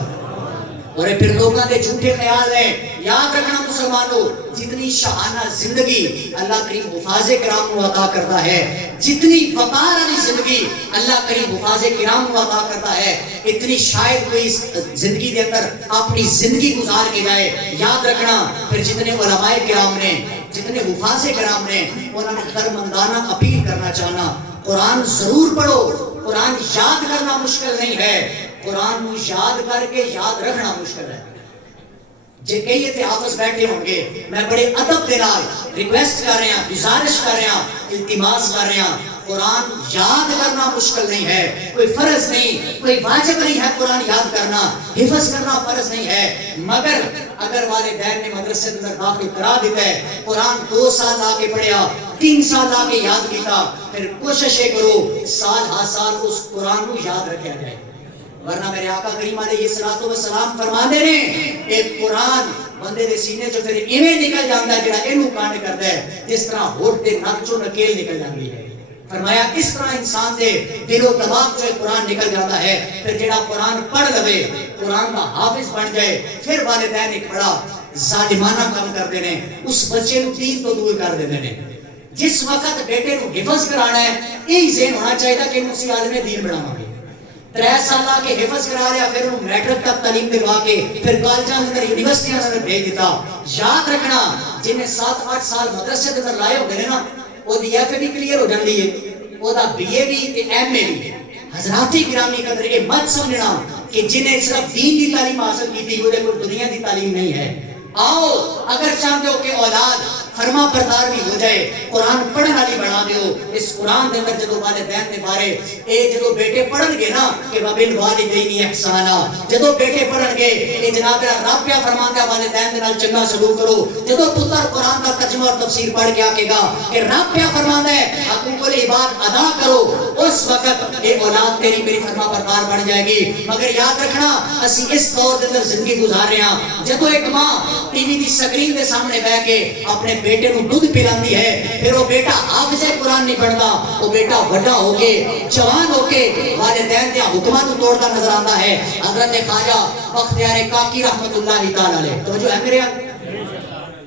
اور پھر لوگوں کے جھوٹے خیال ہیں. یاد رکھنا مسلمانوں, جتنی شاہانہ زندگی اللہ کریم حفاظ کرام کو عطا کرتا ہے, جتنی وقار والی زندگی اللہ کریم حفاظ کرام کو عطا کرتا ہے, اتنی شاید کوئی زندگی کے اندر اپنی زندگی گزار کے جائے. یاد رکھنا پھر جتنے علماء کرام نے جتنے حفاظ کرام نے انہوں نے درمندانہ اپیل کرنا چاہنا, قرآن ضرور پڑھو. قرآن یاد کرنا مشکل نہیں ہے, قرآن کو یاد کر کے یاد رکھنا مشکل ہے. جے کئی تے حافظ بیٹھے ہوں گے, میں بڑے ادب کے نال ریکویسٹ کر رہے ہیں, گزارش کر رہے ہیں, التماس کر رہے ہیں, قرآن یاد کرنا مشکل نہیں ہے, کوئی فرض نہیں, کوئی واجب نہیں ہے قرآن یاد کرنا, حفظ کرنا فرض نہیں ہے. مگر اگر والدین نے مدرسے اندر داخل کرا دیتا ہے, قرآن 2 سال لا کے پڑھیا 3 سال لا کے یاد کیتا, پھر کوشش کرو سال ہا سال اس قرآن کو یاد رکھا جائے. ورنہ میرے آقا کریم علیہ السلام فرما دے رہے ایک قرآن بندے دے سینے جو پھر ایویں نکل جاتا ہے جڑا اینو کانڈ کرتا ہے جس طرح ہونٹ دے نک چوں نکیل نکل جاتی ہے. فرمایا اس طرح انسان دے دل و دماغ جو قرآن نکل جاتا ہے. پھر جڑا قرآن پڑھ لوے, قرآن کا حافظ بن جائے, پھر والدین ایک بڑا ظالمانہ کام کر دینے, اس بچے کو دین تو دور کر دینے. جس وقت بیٹے کو حفظ کرانا ہے یہی ذہن ہونا چاہیے کہ اسی آدمی دین بڑھاواں گے. 3 سال لا کے حفظ کرا لیا, پھر وہ میٹرک تک تعلیم دلوا کے پھر کالجاں اندر یونیورسٹیاں اندر بھیج دیتا. یاد رکھنا جنہیں 7-8 سال مدرسے کے اندر لائے ہوتے ہیں نا, وہ دی ایف اے بھی کلیئر ہو جاتی ہے, وہ دا بی اے بھی تے ایم اے بھی. حضرات گرامی قدر یہ مت سمجھنا کہ جنہیں صرف دین کی تعلیم حاصل کی تھی وہ دنیا کی تعلیم نہیں ہے. آؤ اگر چاہتے ہو کہ اولاد فرما بردار بھی ہو جائے, قرآن پڑھن والی بنا دیو. اس قرآن دے اندر جدو والدین دے بارے اے جدو بیٹے پڑھن گے نا کہ وبالوالدین احسانا, جدو بیٹے پڑھن گے اے جناب رب کیا فرماتا ہے والدین دے نال چنگا سلوک کرو. جدو پتر قرآن کا ترجمہ اور تفسیر پڑھ کے آکے گا کہ رب کیا فرماتا ہے حقوق العباد ادا کرو, اس وقت اے اولاد تیری میری فرما بردار بن جائے گی. مگر یاد رکھنا اسی اس دور دے اندر زندگی گزار رہے ہیں جدو ایک ماں ٹی وی دی سکرین دے سامنے بیٹھ کے اپنے بیٹے کو دودھ پلاندی ہے, پھر وہ بیٹا حافظ قرآن نہیں پڑھتا, وہ بیٹا بڑا ہو کے جوان ہو کے والدین دے حکمات کو توڑتا نظر آتا ہے. حضرت خواجہ بختیار کاکی رحمت اللہ تعالی علیہ توجہ ہے میرے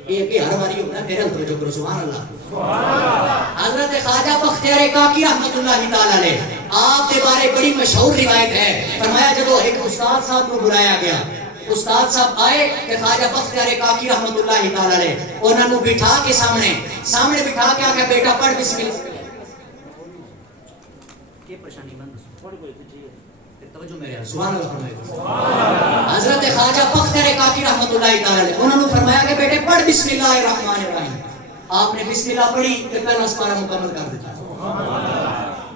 یہ کہ ہر باری ہونا میرے توجہ کرو سبحان اللہ. حضرت خواجہ بختیار کاکی رحمت اللہ تعالی علیہ آپ کے بارے بڑی مشہور روایت ہے. فرمایا جب ایک استاد صاحب کو بلایا گیا, استاد صاحب آئے کہ خواجہ بختیار کاکی رحمت اللہ تعالی علیہ انہوں نے بٹھا کے سامنے بٹھا کے آکھا بیٹا پڑھ بسم اللہ. یہ پریشانی بند توجہ میرے سبحان اللہ فرمائے. حضرت خواجہ بختیار کاکی رحمت اللہ تعالی علیہ انہوں نے فرمایا کہ بیٹے پڑھ بسم اللہ الرحمن الرحیم. آپ نے بسم اللہ پڑھی کہ پہلا سپارہ مکمل کر دیتا.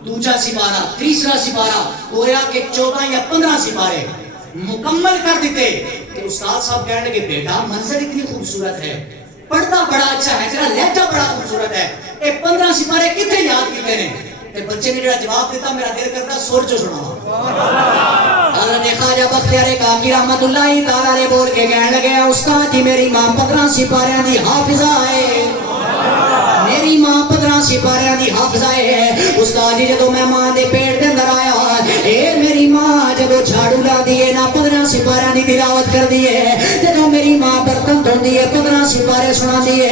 دوسرا سپارہ تیسرا سپارہ گویا کہ 14 یا 15 سپارے مکمل کر دیتے کہ استاد صاحب کہنے لگے بیٹا منظر اتنی خوبصورت ہے, پڑھنا بڑا اچھا ہے, تیرا لہجہ بڑا خوبصورت ہے, اے 15 سپارے کتنے یاد کیتے نے؟ تے بچے نے جڑا جواب دیتا میرا دل کرتا سور چو سناواں. حضرت خواجہ بختیار کاکی رحمت اللہ تعالی علیہ بول کے کہنے لگے استاد جی میری ماں 15 سپاریاں دی حافظہ ہے, میری ماں 15 سپاریاں دی حافظہ ہے. استاد جی جدو میں ماں دے پیٹ دے اندر آیا اے میری ماں جدو جھاڑو لا دیے نا 15 سپاریاں دی تلاوت کر دیے, جدو میری ماں برتن دھوندی ہے 15 سپارے سنا دیے,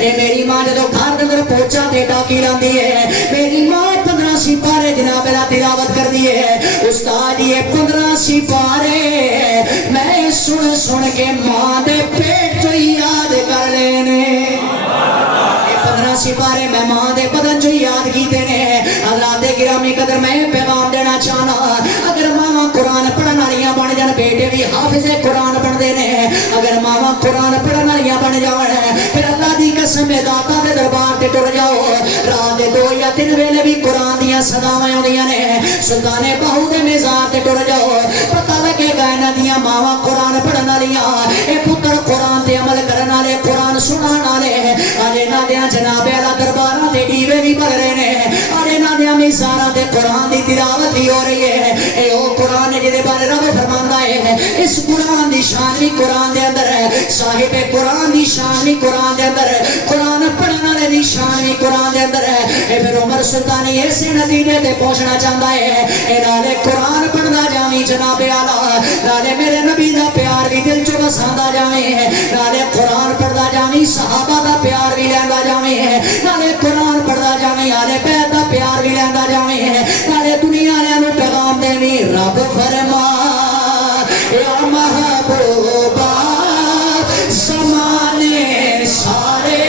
اے میری ماں جدو گھر دے اندر پوچھا تے ڈاکی لاندی ہے میری ماں 15 سپارے جناب لا تلاوت کر دیے. استاد جی 15 سپارے میں سن سن کے ماں دے پیٹ جو یاد کر لینے, 15 سپارے میں ماں دے بدن جو یاد کیتے نے. حضرات گرامی قدر میں پیغام دینا چاہنا اگر ماں قرآن پڑھن والیاں بن جان بیٹے بھی حافظ قرآن بن دے نے. اگر ماں قرآن پڑھن والیاں بن جان پھر اللہ دی قسم داتا دے دربار تے ٹر جاؤ رات دے 2 یا 3 ویلے بھی قرآن دیاں صداواں آوندیاں نے. سلطان باہو دے مزار تے ٹر جاؤ پتہ لگے گا انہاں دیاں ماواں قرآن پڑھن والیاں, اے پتر قرآن تے عمل کرن والے قرآن سنن والے اجے نہ دیاں جناب اعلی درباراں تے ڈیوے بھی بل رہے نے, اجے نہ دیاں مزاراں تے قرآن دی تلاوت بھی ہو رہی ہے. اے او قرآن جے دے بارے رب فرماندا ہے اس قرآن دی شان بھی قرآن دے اندر ہے, صاحب قرآن دی شان بھی قرآن دے اندر ہے, قرآن پڑھن والے دی شان بھی قرآن دے اندر ہے. اے پھر عمر سلطانی ایسے نتیجے تے پہنچنا چاہتا ہے اے نالے قرآن پڑھدا جاویں جناب اعلی, نالے میرے نبی دا پیار بھی دل چ وساندا جاویں, نالے قرآن پڑھدا جاویں صحابہ دا پیار بھی لیندا جاویں, نالے قرآن پڑھدا جاویں آلے بیت دا پیار بھی لیندا جاویں, نالے دنیا والےاں نوں پیغام دیویں رب فرما یا محبوبا زمانے سارے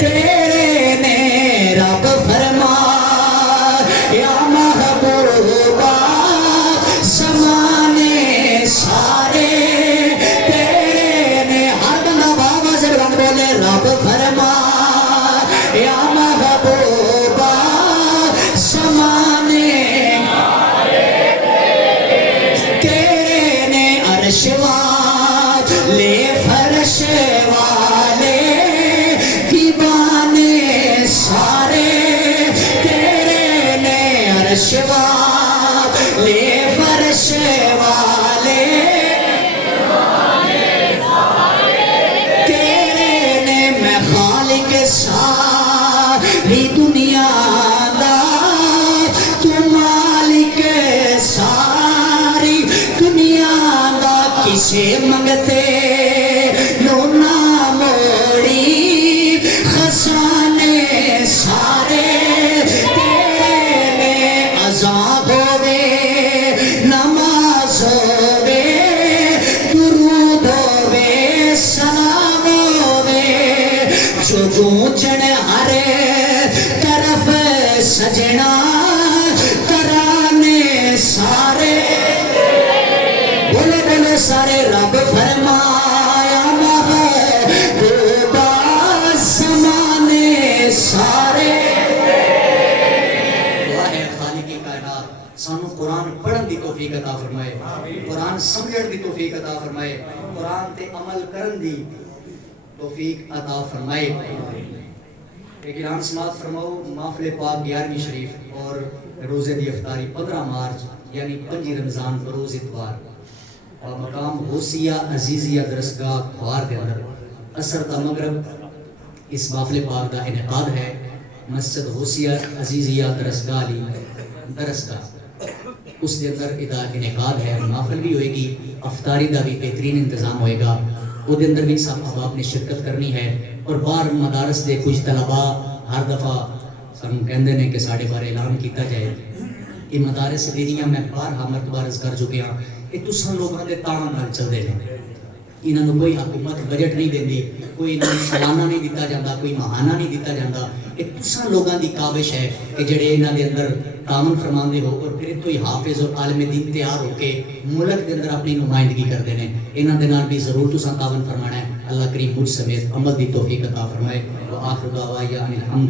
تیرے نے, رب فرما یا محبوبا زمانے سارے تیرے نے. ہر بندہ بابا سے بلند بولے رب فرما یا محبوبا زمانے تیرے نے. عرش والے فرش والے دیوانے سارے تیرے نے, عرش والے فرش والے تیرے نے. میں خالق ساری دنیا دا تو مالک ساری دنیا دا, کسے منگتے نو نہ موڑی خزانے سارے تیرے نے. عذاب ہووے نماز ہووے درود ہووے سلام ہووے جو گونجن ہر طرف سجنا ترانے سارے بولے بولے سارے رب فرمایا محبوبا زمانے سارے. دعا ہے خالق کائنات سانو قرآن پڑھن دی توفیق عطا فرمائے, قرآن سمجھن دی توفیق عطا فرمائے, قرآن تے عمل کرن دی توفیق عطا فرمائے. ایک اعلان سماعت فرماؤ محفل پاک 11ویں شریف اور روزے دی افطاری 15 مارچ یعنی 5 رمضان بروز اتوار اور مقام غوثیہ عزیزیہ درسگاہ خوار دے اندر اثر تا مغرب اس محفل پاک دا انعقاد ہے. مسجد غوثیہ عزیزیہ درسگاہ علی درسگاہ اس دے اندر انعقاد ہے, محفل بھی ہوئے گی, افطاری دا بھی بہترین انتظام ہوئے گا. وہ دے اندر بھی سب احباب نے شرکت کرنی ہے اور باہر مدارس دے کچھ طلباء ہر دفعہ سن کہندے نے کہ ساڑے بارے اعلان کیتا جائے. یہ مدارس دینیاں میں بارہا مرتبہ عرض کر چکے ہاں, یہ تساں لوگوں کے تاؤں نال چلتے ہیں. انہوں کوئی حکومت بجٹ نہیں دیندی, کوئی سالانہ نہیں دیتا جاتا, کوئی ماہانہ نہیں دیتا جاتا. یہ تساں لوگوں کی کاوش ہے کہ جڑے انہوں کے اندر تعاون فرماندے ہو اور پھر تو ہی حافظ اور عالم دین تیار ہو کے ملک کے اندر اپنی نمائندگی کرتے ہیں. انہوں کے نال بھی ضرور تساں تعاون فرمانا ہے. اللہ کریم مجھ سمیت عمل دی توفیق عطا فرمائے. وآخر دعوانا الحمد